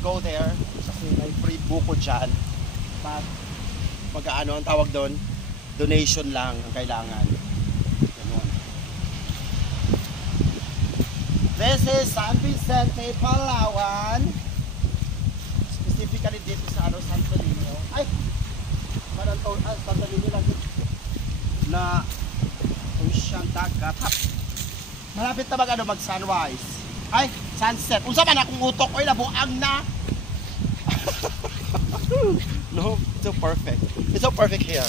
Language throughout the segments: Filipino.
go there. Kasi may free buko dyan. But, mag-ano ang tawag doon? Donation lang ang kailangan. Ganun. This is San Vicente, Palawan. Specifically dito sa Santo Niño. Ay! Santo Niño lang dito. Na Ocean Dagat. Malapit na mag-sunrise. Ay! Sunset. Unsa man akong utok. Oy, labuang na. No, it's so perfect. It's so perfect here.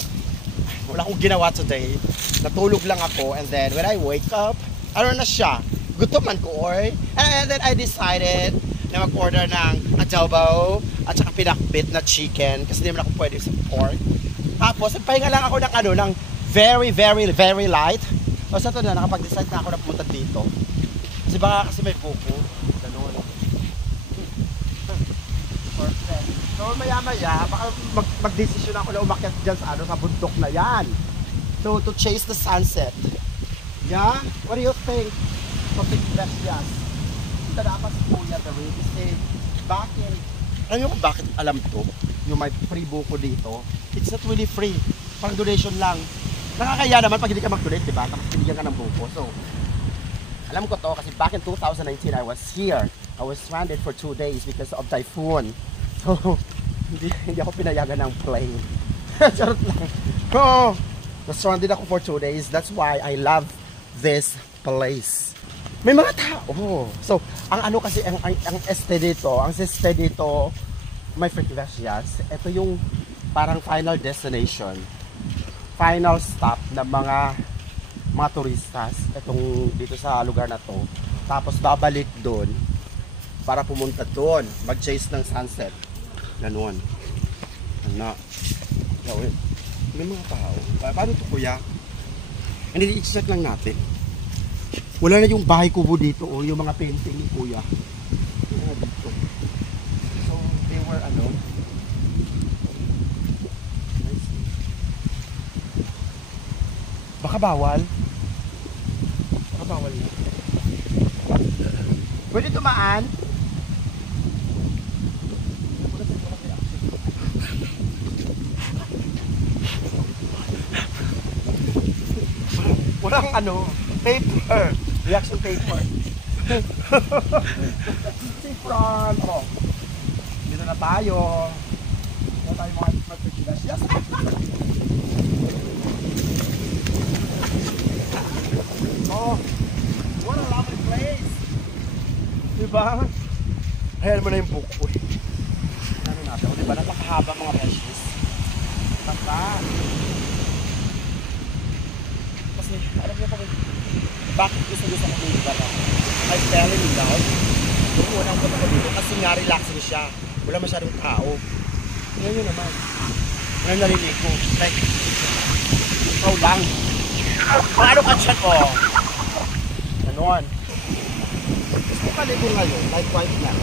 Wala akong ginawa today. Natulog lang ako and then when I wake up, ano na siya? Gutom man ko oy. And then I decided na mag-order ng adobo at saka pinakbit na chicken kasi hindi naman ako pwede sa pork. Tapos nagpahinga lang ako ng ng very light. O sa ito na, nakapag-decide na ako na pumunta dito. Kasi baka kasi may buko. Ganun. Perfect. So maya-maya, baka mag-decision ako na umakyat dyan sa bundok na yan. So to chase the sunset. Yeah? What do you think? Something precious. Ito na si Kuya the real estate. Bakit? Alam niyo kung bakit alam to? Yung may free buko dito. It's not really free. Parang donation lang. Nakakaya naman pag hindi ka mag-donate, diba? Tapos binigyan ka ng buko. So, alam ko to kasi back in 2019 I was here. I was stranded for 2 days because of typhoon. So, hindi ako pinayagan ng plane. Charot lang. Oh, na-stranded ako for 2 days. That's why I love this place. May mga tao. So, ang ano kasi, ang este dito, may frequencies. Ito yung parang final destination. Final stop ng mga turistas. Itong dito sa lugar na to. Tapos babalik doon para pumunta doon. Mag-chase ng sunset. Ganon. Ano? Gawin. May mga tao. Paano ito kuya? Hindi, i-check lang natin. Wala na yung bahay kubo dito o yung mga painting ni kuya. Wala dito. So, they were ano? Baka bawal. Baka bawal na. Pwede tumaan? Walang ano, paper. Reaction paper. Front. Oh. Dito na tayo. Dito tayo mga mag-pichilas. Yes! Oh, what a lovely place. Diba? Ayan mo na yung buko. Ano natin? Diba? Napakahaba mga beses. Tapat. Kasi, alam niyo pa bakit gusto ko diba na? I fell in love. Yung unang punta ko dito kasi nga relaxing siya. Wala masyadong tao. Ngayon yun naman. Ngayon naliliko. Like, ikaw lang. Paano ka chat ko? Ganon. Gusto ka ligo ngayon. Like white lang.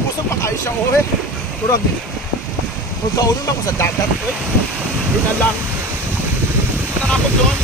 Pusang pa kayo siya, ohe. Kurang, magkaunin mo ako sa dagat, ohe. Yun na lang. Nakakot doon.